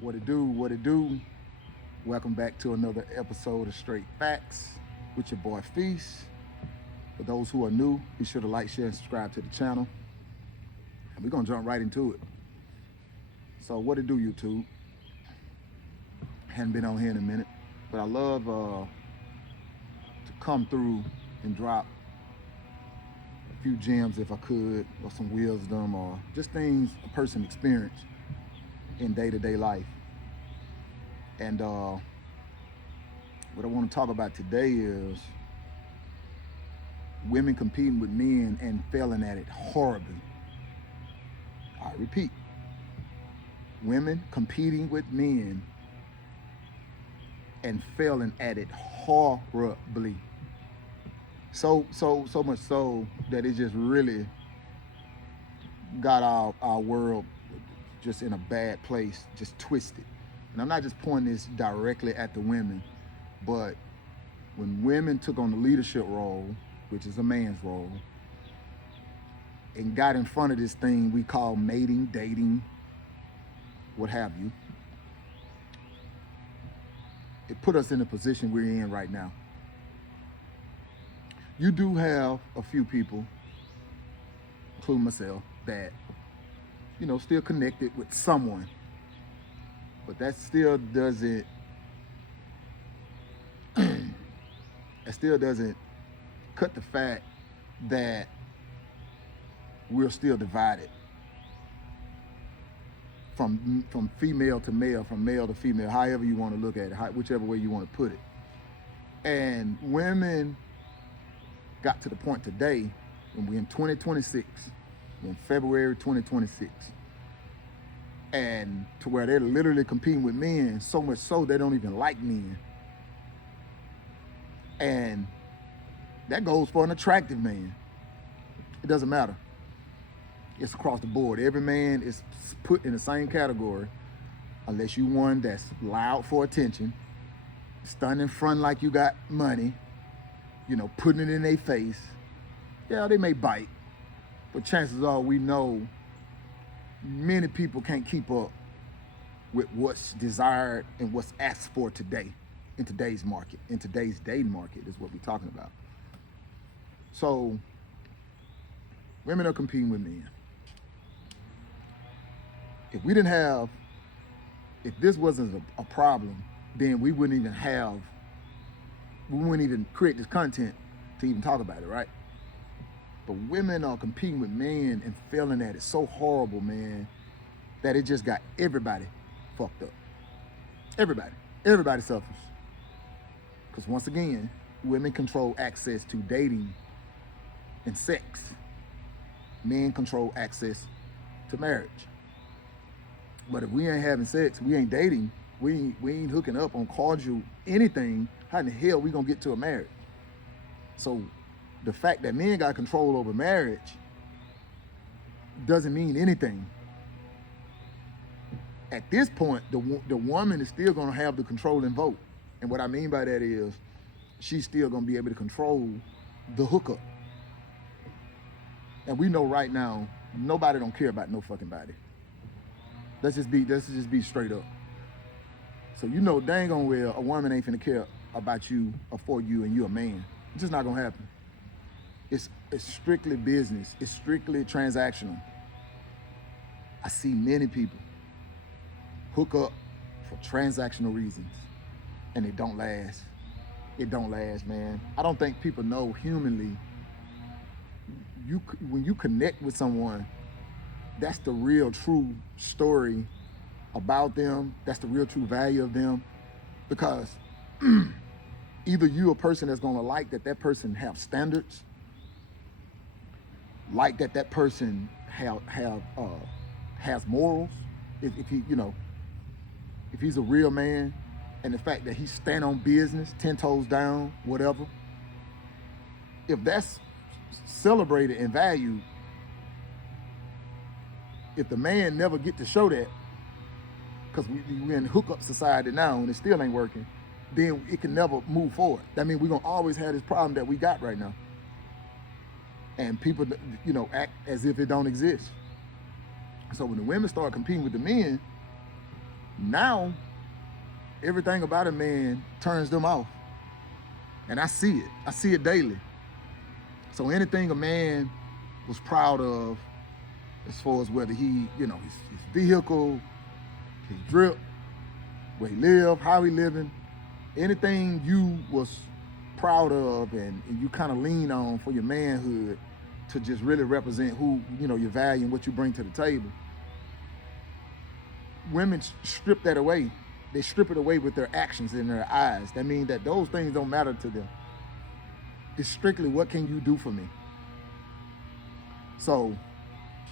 What it do, what it do. Welcome back to another episode of Straight Facts with your boy Feast. For those who are new, be sure to like, share, and subscribe to the channel. And we're gonna jump right into it. So what it do, YouTube? Hadn't been on here in a minute, but I love to come through and drop a few gems if I could, or some wisdom, or just things a person experienced in day-to-day life. And what I want to talk about today is women competing with men and failing at it horribly. I repeat, women competing with men and failing at it horribly. So much so that it just really got our world just in a bad place, just twisted. And I'm not just pointing this directly at the women, but when women took on the leadership role, which is a man's role, and got in front of this thing we call mating, dating, what have you, it put us in the position we're in right now. You do have a few people, including myself, that, still connected with someone. But that still doesn't cut the fact that we're still divided from female to male, from male to female, however you want to look at it, whichever way you want to put it. And women got to the point today when we're in 2026, in February 2026, and to where they're literally competing with men, so much so they don't even like men. And that goes for an attractive man. It doesn't matter. It's across the board. Every man is put in the same category, unless you one that's loud for attention, stunning front like you got money, putting it in their face. Yeah, they may bite, but chances are we know many people can't keep up with what's desired and what's asked for today, in today's market, in today's dating market is what we're talking about. So women are competing with men. If this wasn't a problem, then we wouldn't even create this content to even talk about it, right? But women are competing with men and failing at it so horrible, man, that it just got everybody fucked up. Everybody suffers. Because once again, women control access to dating and sex. Men control access to marriage. But if we ain't having sex, we ain't dating, we ain't hooking up on cordial anything, how in the hell we gonna get to a marriage? So the fact that men got control over marriage doesn't mean anything. At this point, the woman is still gonna have the controlling vote. And what I mean by that is she's still gonna be able to control the hookup. And we know right now, nobody don't care about no fucking body. Let's just be straight up. So dang on well a woman ain't finna care about you or for you and you a man. It's just not gonna happen. It's strictly business. It's strictly transactional. I see many people hook up for transactional reasons, and it don't last. It don't last, man. I don't think people know humanly. When you connect with someone, that's the real true story about them. That's the real true value of them, because either you a person that's gonna like that person have standards, like that person has morals. If he, if he's a real man, and the fact that he stand on business, 10 toes down, whatever. If that's celebrated and valued, if the man never get to show that, because we're in hookup society now and it still ain't working, then it can never move forward. That means we're gonna always have this problem that we got right now. And people, act as if it don't exist. So when the women start competing with the men, Now, everything about a man turns them off. And I see it. I see it daily. So anything a man was proud of, as far as whether he, his vehicle, his drip, where he live, how he living, anything you was proud of and you kind of lean on for your manhood to just really represent who, your value and what you bring to the table. Women strip that away. They strip it away with their actions and their eyes. That means that those things don't matter to them. It's strictly, what can you do for me? So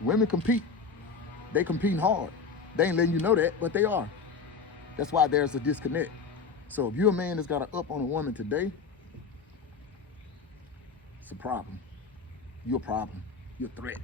women compete. They competing hard. They ain't letting you know that, but they are. That's why there's a disconnect. So if you're a man that's got an up on a woman today, it's a problem. You're a problem. You're a threat.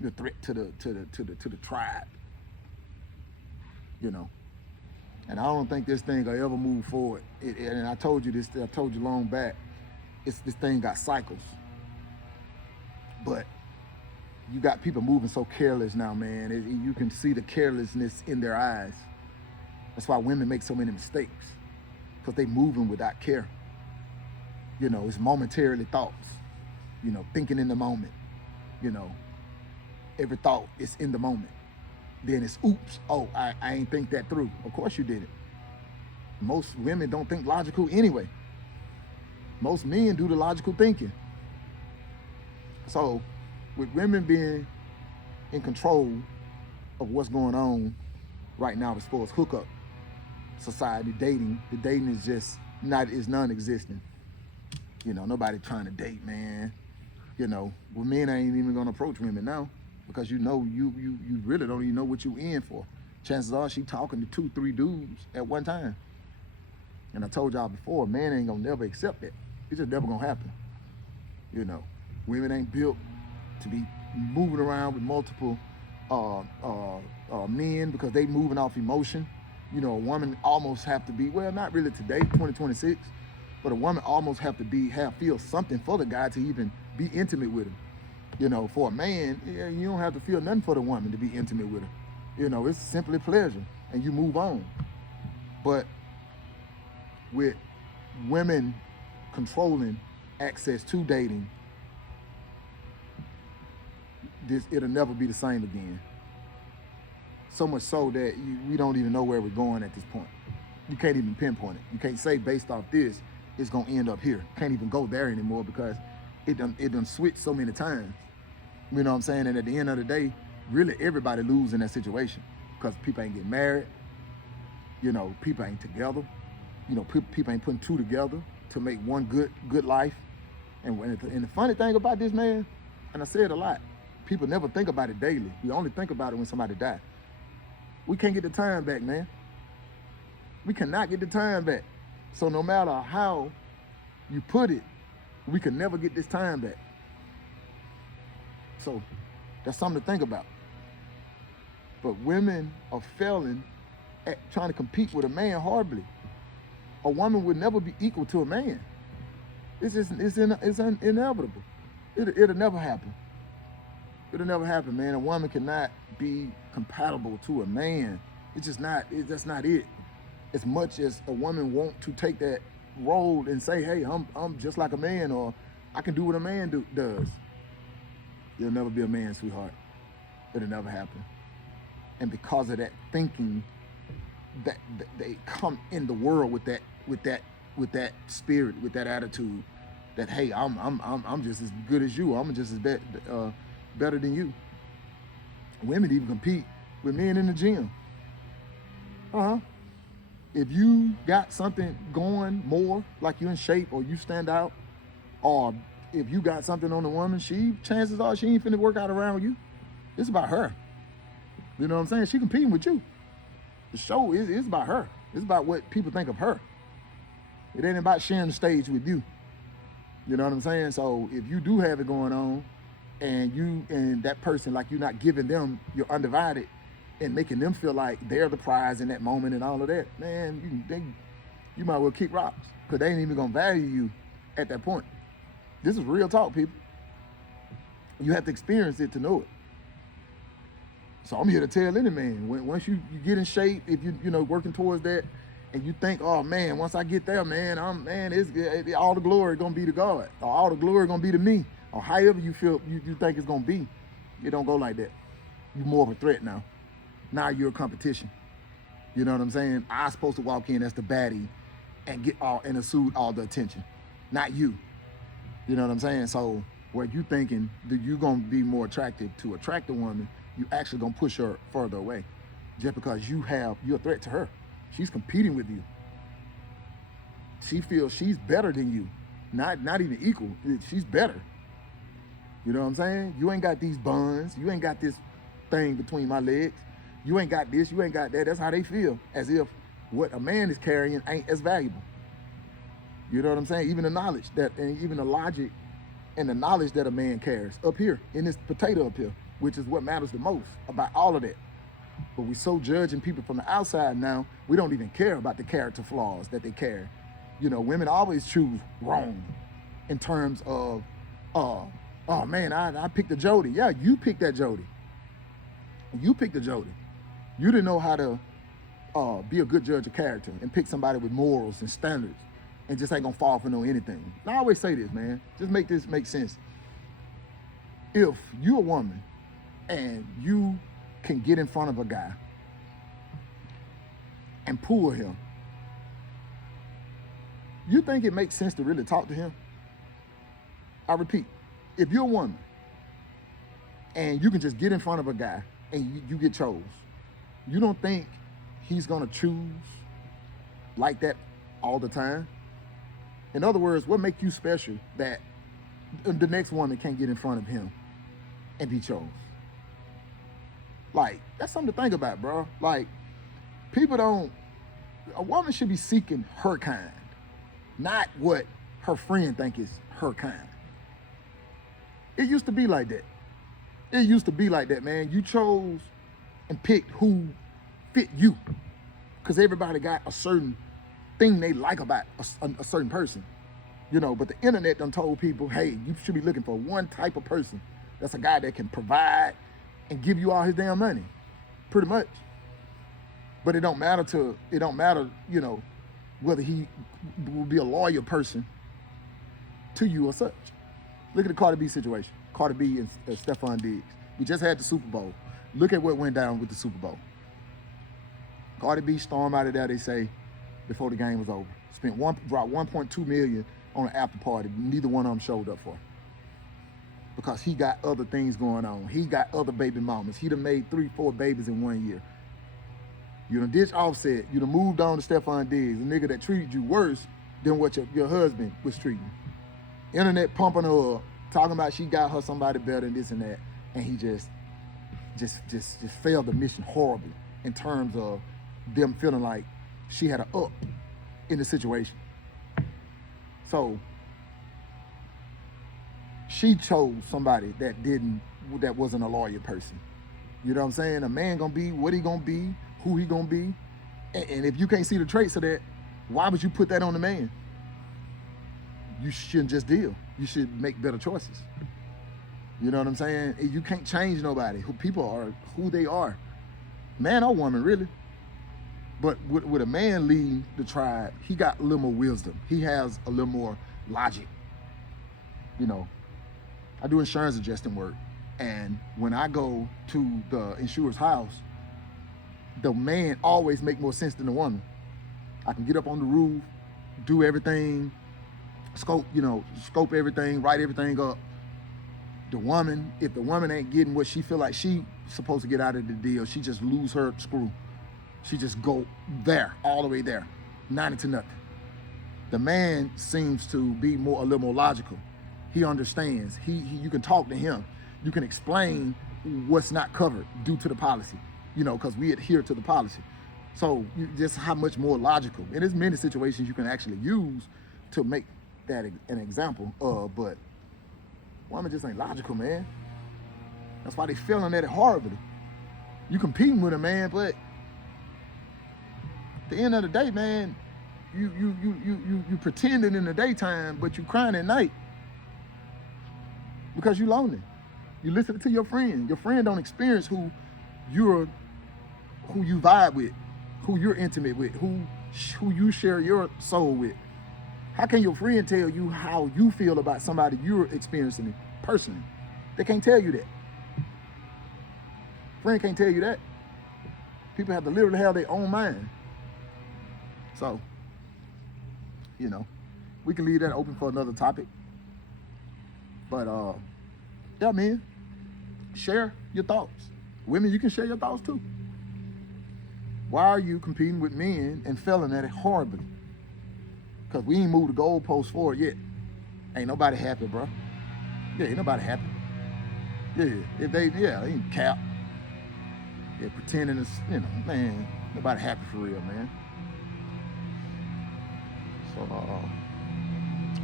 You're a threat to the tribe. And I don't think this thing will ever move forward. And I told you this. I told you long back. This thing got cycles. But you got people moving so careless now, man. You can see the carelessness in their eyes. That's why women make so many mistakes, because they moving without care. It's momentarily thoughts. Thinking in the moment. Every thought is in the moment. Then it's oops. Oh, I ain't think that through. Of course you did it. Most women don't think logical anyway. Most men do the logical thinking. So with women being in control of what's going on right now as far as hookup society, dating, the dating is just non-existent. Nobody trying to date, man. Men ain't even gonna approach women now, because you really don't even know what you in for. Chances are she talking to 2-3 dudes at one time. And I told y'all before, man ain't gonna never accept that. It's just never gonna happen. Women ain't built to be moving around with multiple men, because they moving off emotion. A woman almost have to be, well, not really today, 2026, but a woman almost have to feel something for the guy to even be intimate with him. For a man, you don't have to feel nothing for the woman to be intimate with her. It's simply pleasure, and you move on. But with women controlling access to dating, it'll never be the same again. So much so that we don't even know where we're going at this point. You can't even pinpoint it. You can't say based off this, it's gonna end up here. Can't even go there anymore, because it done switched so many times. You know what I'm saying? And at the end of the day, really everybody loses in that situation, because people ain't getting married. People ain't together. People ain't putting two together to make one good life. And the funny thing about this, man, and I say it a lot, people never think about it daily. We only think about it when somebody dies. We can't get the time back, man. We cannot get the time back. So no matter how you put it, we can never get this time back. So that's something to think about. But women are failing at trying to compete with a man horribly. A woman would never be equal to a man. It's inevitable. It'll never happen. It'll never happen, man. A woman cannot be compatible to a man. That's not it. As much as a woman want to take that role and say, hey, I'm just like a man, or I can do what a man does. You'll never be a man, sweetheart. It'll never happen. And because of that thinking, that they come in the world with that spirit, with that attitude, that hey, I'm just as good as you. I'm just as better than you. Women even compete with men in the gym. If you got something going more, like you in shape, or you stand out, or if you got something on the woman, chances are she ain't finna work out around you. It's about her. You know what I'm saying? She competing with you. The show is about her. It's about what people think of her. It ain't about sharing the stage with you. You know what I'm saying? So if you do have it going on, and that person, like, you're not giving them your undivided and making them feel like they're the prize in that moment and all of that, man, you might well kick rocks, because they ain't even gonna value you at that point. This is real talk, people. You have to experience it to know it. So I'm here to tell any man, once you get in shape, if you know working towards that, and you think, oh man, once I get there, man, all the glory gonna be to God, or all the glory gonna be to me, or however you feel you think it's gonna be. It don't go like that. You're more of a threat now. Now you're a competition. You know what I'm saying? I'm supposed to walk in as the baddie and get all and assume all the attention, not you. You know what I'm saying? So where you thinking that you're gonna be more attractive to attract a woman, you actually gonna push her further away, just because you're a threat to her. She's competing with you. She feels she's better than you, not even equal. She's better. You know what I'm saying? You ain't got these buns. You ain't got this thing between my legs. You ain't got this. You ain't got that. That's how they feel, as if what a man is carrying ain't as valuable. You know what I'm saying? Even the knowledge and even the logic and the knowledge that a man carries up here in this potato up here, which is what matters the most about all of that. But we so judging people from the outside now, we don't even care about the character flaws that they carry. You know, women always choose wrong in terms of, oh man, I picked a Jody. Yeah, you picked that Jody. You picked a Jody. You didn't know how to be a good judge of character and pick somebody with morals and standards and just ain't gonna fall for no anything. And I always say this, man, just make this make sense. If you a woman and you can get in front of a guy and pull him, you think it makes sense to really talk to him? I repeat, if you're a woman and you can just get in front of a guy and you get chose, you don't think he's gonna choose like that all the time? In other words, what makes you special that the next woman can't get in front of him and be chose? Like, that's something to think about, bro. Like, a woman should be seeking her kind, not what her friend think is her kind. It used to be like that. It used to be like that, man. You chose and picked who fit you, because everybody got a certain thing they like about a certain person, you know. But the internet done told people, hey, you should be looking for one type of person. That's a guy that can provide and give you all his damn money, pretty much. But it don't matter, you know, whether he will be a loyal person to you or such. Look at the Cardi B situation. Cardi B and Stephon Diggs. We just had the Super Bowl. Look at what went down with the Super Bowl. Cardi B stormed out of there, they say, before the game was over. Dropped $1.2 million on an after party. Neither one of them showed up for it, because he got other things going on. He got other baby mamas. He done made 3-4 babies in 1 year. You done ditched Offset. You done moved on to Stephon Diggs, a nigga that treated you worse than what your husband was treating. Internet pumping her up, talking about she got her somebody better and this and that, and he just failed the mission horribly in terms of them feeling like she had an up in the situation. So she chose somebody that wasn't a loyal person. You know what I'm saying? A man gonna be what he gonna be, who he gonna be. And if you can't see the traits of that, why would you put that on the man? You shouldn't just deal. You should make better choices. You know what I'm saying? You can't change nobody. People are who they are. Man or woman, really. But with a man leading the tribe, he got a little more wisdom. He has a little more logic. You know, I do insurance adjusting work. And when I go to the insurer's house, the man always make more sense than the woman. I can get up on the roof, do everything, scope everything, write everything up. The woman, if the woman ain't getting what she feel like she supposed to get out of the deal, she just lose her screw. She just go there, all the way there, 90-0. The man seems to be a little more logical. He understands. You can talk to him. You can explain what's not covered due to the policy, you know, because we adhere to the policy. So just how much more logical. And there's many situations you can actually use to make that an example of, but women just ain't logical, man. That's why they failing at it horribly. You competing with a man, but at the end of the day, man, you pretending in the daytime, but you crying at night because you lonely. You listen to your friend. Your friend don't experience who who you vibe with, who you're intimate with, who you share your soul with. How can your friend tell you how you feel about somebody you're experiencing it personally? They can't tell you that. Friend can't tell you that. People have to literally have their own mind. So, you know, we can leave that open for another topic. But yeah, man, share your thoughts. Women, you can share your thoughts too. Why are you competing with men and failing at it horribly? Because we ain't moved the goalpost forward yet. Ain't nobody happy, bro. Yeah, ain't nobody happy. Yeah, if they ain't cap. Yeah, pretending it's, you know, man, nobody happy for real, man. So,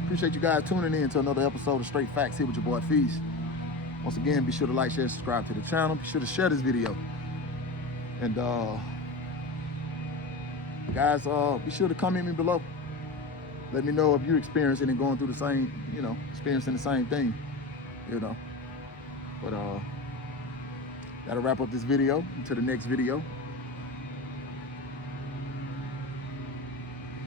appreciate you guys tuning in to another episode of Straight Facts here with your boy Feast. Once again, be sure to like, share, subscribe to the channel. Be sure to share this video. And guys, be sure to comment me below. Let me know if you're experiencing and going through the same, you know, experiencing the same thing, you know. But that'll wrap up this video. Until the next video.